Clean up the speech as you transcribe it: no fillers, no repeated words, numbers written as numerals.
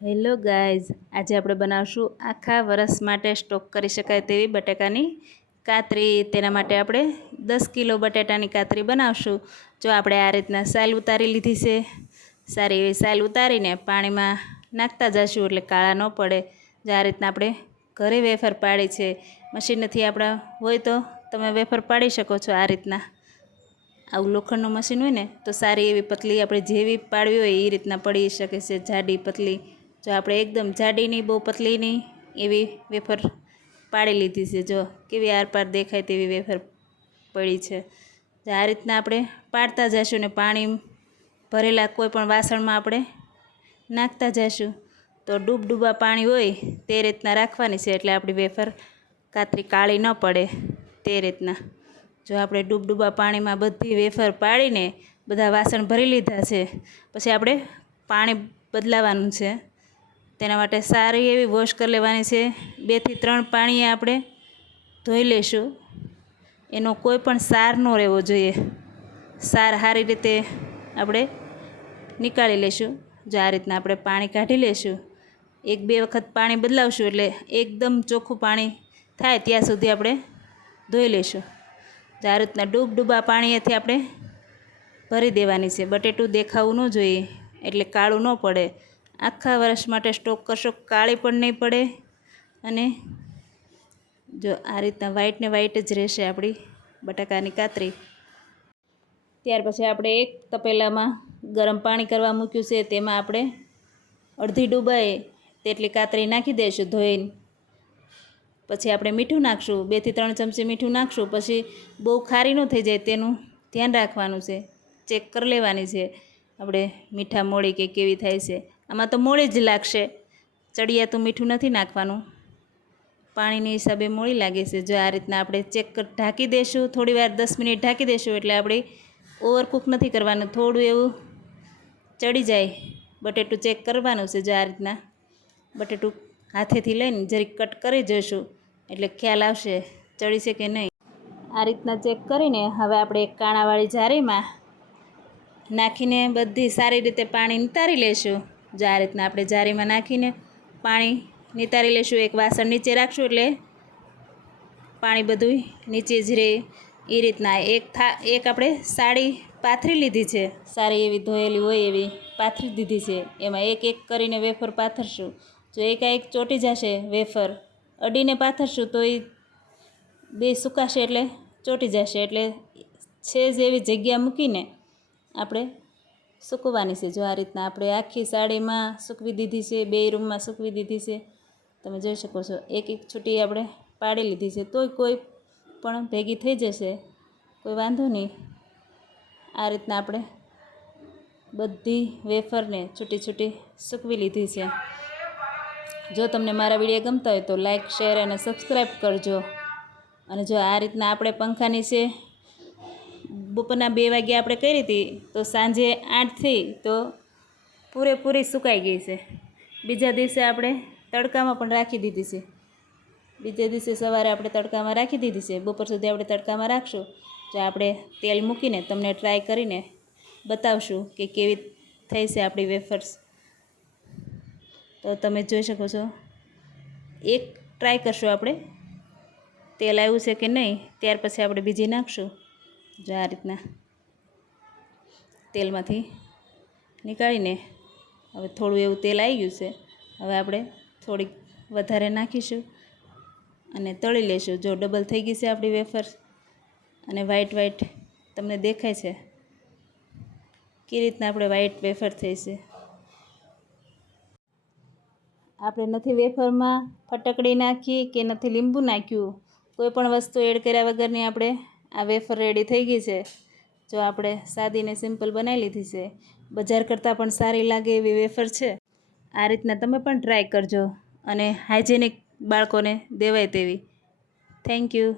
Hello guys, આજે આપણે બનાવશું આખા વરસ માટે સ્ટોક કરી શકાય તેવી બટાકાની કાતરી। તેના માટે આપણે 10 કિલો બટાટાની કાતરી બનાવશું। જો આપણે આ રીતના સાલ ઉતારી લીધી છે, સારી એવી સાલ ઉતારીને પાણીમાં નાખતા જશું એટલે કાળા ન પડે। જો આ રીતના આપણે ઘરે વેફર પાડી છે, મશીન નથી આપણા હોય તો તમે વેફર પાડી શકો છો। આ રીતના આવું લોખંડનું મશીન હોય ને તો સારી એવી પતલી આપણે જેવી પાડવી હોય એ રીતના પડી શકે છે, જાડી પતલી। જો આપણે એકદમ જાડી નહીં, બહુ પતલી નહીં, એવી વેફર પાડી લીધી છે। જો કેવી આરપાર દેખાય તેવી વેફર પડી છે। જો આ રીતના આપણે પાડતા જઈશું ને પાણી ભરેલા કોઈ પણ વાસણમાં આપણે નાખતા જઈશું તો ડૂબડૂબા પાણી હોય તે રીતના રાખવાની છે, એટલે આપણી વેફર કાતરી કાળી ન પડે તે રીતના। જો આપણે ડૂબડૂબા પાણીમાં બધી વેફર પાડીને બધા વાસણ ભરી લીધા છે, પછી આપણે પાણી બદલાવાનું છે। તેના માટે સારી એવી વોશ કરી લેવાની છે। 2 થી 3 પાણીએ આપણે ધોઈ લઈશું। એનો કોઈ પણ સાર ન રહેવો જોઈએ, સાર સારી રીતે આપણે નીકાળી લઈશું। જો આ રીતના આપણે પાણી કાઢી લઈશું, 1-2 વખત પાણી બદલાવશું એટલે એકદમ ચોખ્ખું પાણી થાય ત્યાં સુધી આપણે ધોઈ લઈશું। જો આ રીતના ડૂબડૂબા પાણીએથી આપણે ભરી દેવાની છે। બટેટું દેખાવું ન જોઈએ એટલે કાળું ન પડે। આખા વર્ષ માટે સ્ટોક કરશો, કાળી પણ નહીં પડે અને જો આ રીતના વ્હાઈટ ને વ્હાઈટ જ રહેશે આપણી બટાકાની કાતરી। ત્યાર પછી આપણે એક તપેલામાં ગરમ પાણી કરવા મૂક્યું છે, તેમાં આપણે અડધી ડૂબાય તેટલી કાતરી નાખી દઈશું ધોઈને। પછી આપણે મીઠું નાખશું, 2 થી 3 ચમચી મીઠું નાખશું। પછી બહુ ખારી ન થઈ જાય તેનું ધ્યાન રાખવાનું છે, ચેક કરી લેવાની છે આપણે મીઠા મોળી કે કેવી થાય છે। આમાં તો મોળી જ લાગશે, ચડિયાતું મીઠું નથી નાખવાનું, પાણીની હિસાબે મોળી લાગે છે। જો આ રીતના આપણે ચેક ઢાંકી દઈશું, થોડી વાર 10 મિનિટ ઢાંકી દઈશું એટલે આપણી ઓવરકુક નથી કરવાનું, થોડું એવું ચડી જાય બટેટું ચેક કરવાનું છે। જો આ રીતના બટેટું હાથેથી લઈને જરીક કટ કરી જોઈશું એટલે ખ્યાલ આવશે ચડી છે કે નહીં। આ રીતના ચેક કરીને હવે આપણે એક કાણાવાળી જારીમાં નાખીને બધી સારી રીતે પાણી નિતારી લઈશું। જો આ રીતના આપણે જારીમાં નાખીને પાણી નિતારી લઈશું, એક વાસણ નીચે રાખશું એટલે પાણી બધું નીચે જ રહે એ રીતના। એક આપણે સાડી પાથરી લીધી છે, સારી એવી ધોયેલી હોય એવી પાથરી દીધી છે, એમાં એક એક કરીને વેફર પાથરશું। જો એકાએક ચોંટી જશે વેફર, અડીને પાથરશું તો એ બે સુકાશે એટલે ચોંટી જશે, એટલે છે જ એવી જગ્યા મૂકીને આપણે સૂકવવાની છે। જો આ રીતના આપણે આખી સાડીમાં સૂકવી દીધી છે, 2 રૂમમાં સૂકવી દીધી છે, તમે જોઈ શકો છો। એક એક છૂટી આપણે પાડી લીધી છે, તોય કોઈ પણ ભેગી થઈ જશે, કોઈ વાંધો નહીં। આ રીતના આપણે બધી વેફરને છૂટી છૂટી સૂકવી લીધી છે। જો તમને મારા વિડીયો ગમતા હોય તો લાઈક, શેર અને સબસ્ક્રાઈબ કરજો। અને જો આ રીતના આપણે પંખા નીચે બપોરના 2 વાગ્યે આપણે કરી હતી તો સાંજે 8થી તો પૂરેપૂરી સુકાઈ ગઈ છે। બીજા દિવસે આપણે તડકામાં પણ રાખી દીધી છે, બીજા દિવસે સવારે આપણે તડકામાં રાખી દીધી છે, બપોર સુધી આપણે તડકામાં રાખશું। જો આપણે તેલ મૂકીને તમને ટ્રાય કરીને બતાવશું કે કેવી થઈ છે આપણી વેફર્સ, તો તમે જોઈ શકો છો। એક ટ્રાય કરશું આપણે તેલ આવ્યું છે કે નહીં, ત્યાર પછી આપણે બીજી નાખશું। જો આ રીતના તેલમાંથી નીકાળીને હવે થોડું એવું તેલ આવી ગયું છે, હવે આપણે થોડીક વધારે નાખીશું અને તળી લઈશું। જો ડબલ થઈ ગઈ છે આપણી વેફર અને વ્હાઈટ વ્હાઈટ તમને દેખાય છે કે રીતના આપણે વ્હાઈટ વેફર થઈ છે। આપણે નથી વેફરમાં ફટકડી નાખી કે નથી લીંબુ નાખ્યું, કોઈ પણ વસ્તુ એડ કર્યા વગરની આપણે આ વેફર રેડી થઈ ગઈ છે। જો આપણે સાદીને સિમ્પલ બનાવી લીધી છે, બજાર કરતાં પણ સારી લાગે એવી વેફર છે। આ રીતના તમે પણ ટ્રાય કરજો અને હાઇજેનિક બાળકોને દેવાય તેવી। Thank you.